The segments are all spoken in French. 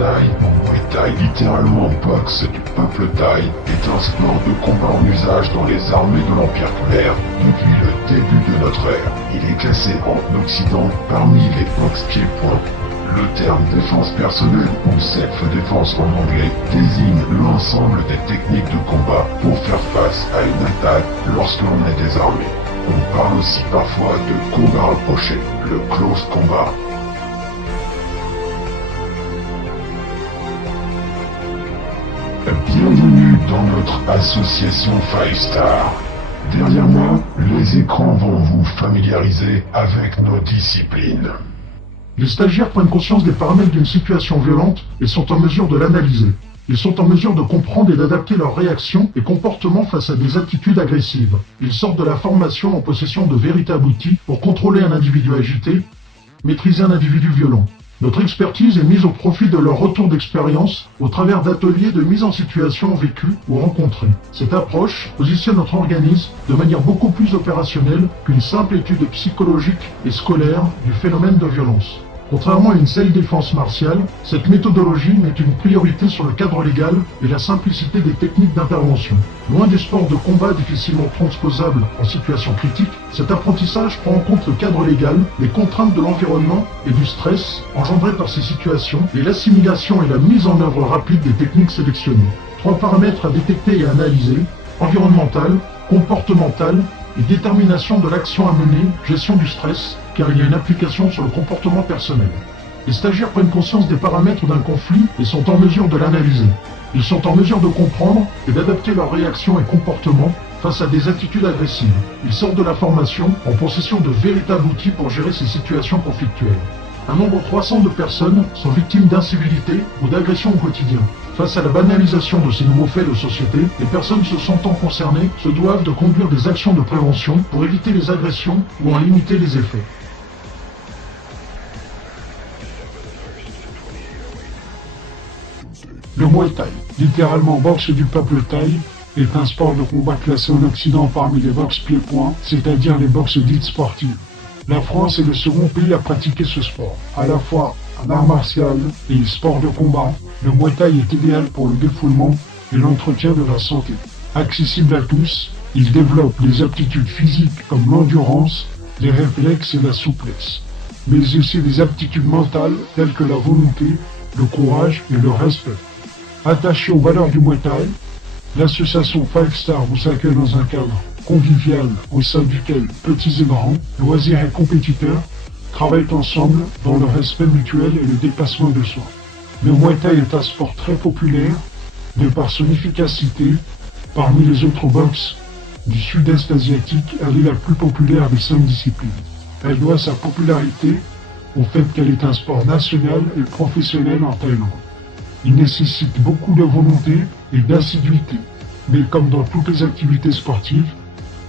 Muay Thai, littéralement boxe du peuple thaï, est un sport de combat en usage dans les armées de l'Empire Khmer depuis le début de notre ère. Il est classé en Occident parmi les boxe pieds-points. Le terme défense personnelle ou self-défense en anglais désigne l'ensemble des techniques de combat pour faire face à une attaque lorsque l'on est désarmé. On parle aussi parfois de combat rapproché, le close combat. Bienvenue dans notre association 5 Star. Derrière moi, les écrans vont vous familiariser avec nos disciplines. Les stagiaires prennent conscience des paramètres d'une situation violente et sont en mesure de l'analyser. Ils sont en mesure de comprendre et d'adapter leurs réactions et comportements face à des attitudes agressives. Ils sortent de la formation en possession de véritables outils pour contrôler un individu agité, maîtriser un individu violent. Notre expertise est mise au profit de leur retour d'expérience au travers d'ateliers de mise en situation vécus ou rencontrés. Cette approche positionne notre organisme de manière beaucoup plus opérationnelle qu'une simple étude psychologique et scolaire du phénomène de violence. Contrairement à une self-défense martiale, cette méthodologie met une priorité sur le cadre légal et la simplicité des techniques d'intervention. Loin des sports de combat difficilement transposables en situation critique, cet apprentissage prend en compte le cadre légal, les contraintes de l'environnement et du stress engendrés par ces situations et l'assimilation et la mise en œuvre rapide des techniques sélectionnées. 3 paramètres à détecter et à analyser: environnemental, comportemental et détermination de l'action à mener, gestion du stress, car il y a une application sur le comportement personnel. Les stagiaires prennent conscience des paramètres d'un conflit et sont en mesure de l'analyser. Ils sont en mesure de comprendre et d'adapter leurs réactions et comportements face à des attitudes agressives. Ils sortent de la formation en possession de véritables outils pour gérer ces situations conflictuelles. Un nombre croissant de personnes sont victimes d'incivilité ou d'agressions au quotidien. Face à la banalisation de ces nouveaux faits de société, les personnes se sentant concernées se doivent de conduire des actions de prévention pour éviter les agressions ou en limiter les effets. Le Muay Thai, littéralement boxe du peuple thaï, est un sport de combat classé en Occident parmi les boxes pieds-points, c'est-à-dire les boxes dites sportives. La France est le second pays à pratiquer ce sport. À la fois un art martial et un sport de combat, le Muay Thai est idéal pour le défoulement et l'entretien de la santé. Accessible à tous, il développe des aptitudes physiques comme l'endurance, les réflexes et la souplesse, mais aussi des aptitudes mentales telles que la volonté, le courage et le respect. Attaché aux valeurs du Muay Thai, l'association 5 Star vous accueille dans un cadre convivial au sein duquel petits et grands, loisirs et compétiteurs travaillent ensemble dans le respect mutuel et le dépassement de soi. Le Muay Thai est un sport très populaire de par son efficacité. Parmi les autres boxes du sud-est asiatique, elle est la plus populaire des 5 disciplines. Elle doit sa popularité au fait qu'elle est un sport national et professionnel en Thaïlande. Il nécessite beaucoup de volonté et d'assiduité, mais comme dans toutes les activités sportives,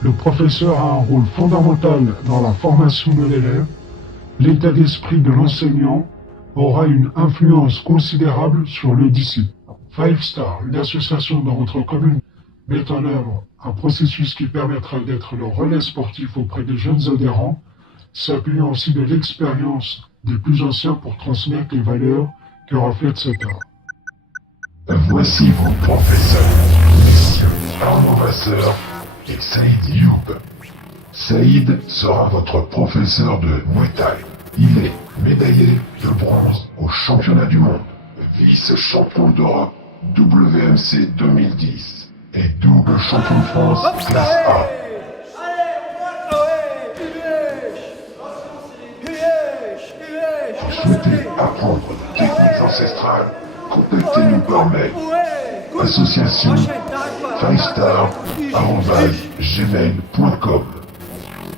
le professeur a un rôle fondamental dans la formation de l'élève. L'état d'esprit de l'enseignant aura une influence considérable sur le disciple. 5 Star, une association dans votre commune, met en œuvre un processus qui permettra d'être le relais sportif auprès des jeunes adhérents, s'appuyant aussi de l'expérience des plus anciens pour transmettre les valeurs que reflète cet art. Voici vos professeurs, messieurs Arnaud Vasseur et Saïd Youb. Saïd sera votre professeur de Muay Thai. Il est médaillé de bronze au championnat du monde, vice-champion d'Europe WMC 2010 et double champion de France classe A. Vous souhaitez apprendre des techniques ancestrales? Contactez-nous par mail. Association 5star@gmail.com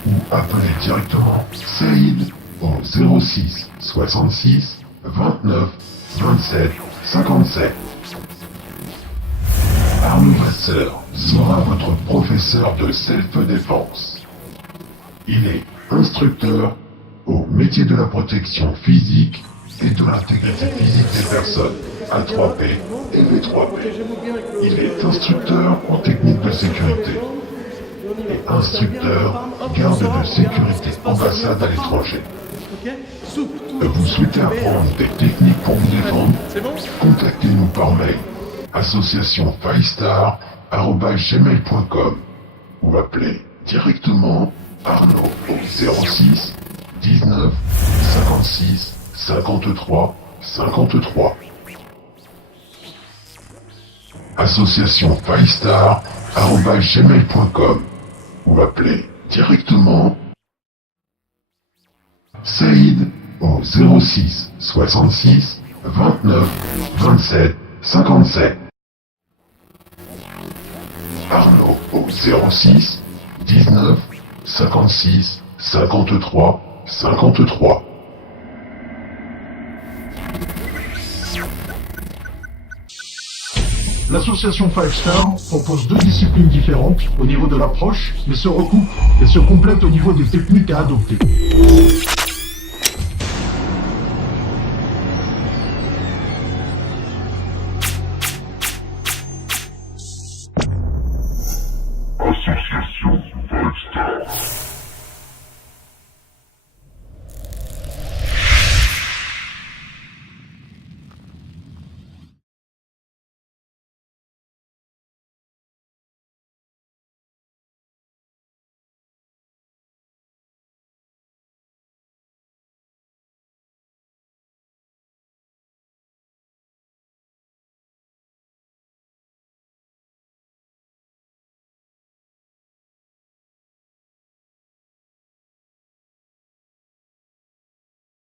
ou appelez directement Saïd au 06 66 29 27 57. Arnaud Vasseur sera votre professeur de self-défense. Il est instructeur au métier de la protection physique et de l'intégrité physique des personnes, A3P et V3P. Il est instructeur en technique de sécurité et instructeur garde de sécurité ambassade à l'étranger. ok? Souple, tout. Vous souhaitez apprendre des techniques pour vous défendre? C'est bon? Contactez-nous par mail association5star@gmail.com ou appelez directement Arnaud au 06 19 56 53 53. Association5star@gmail.com ou appelez directement Saïd au 06 66 29 27 57. Arnaud au 06 19 56 53 53. L'association 5 Star propose deux disciplines différentes au niveau de l'approche, mais se recoupent et se complètent au niveau des techniques à adopter.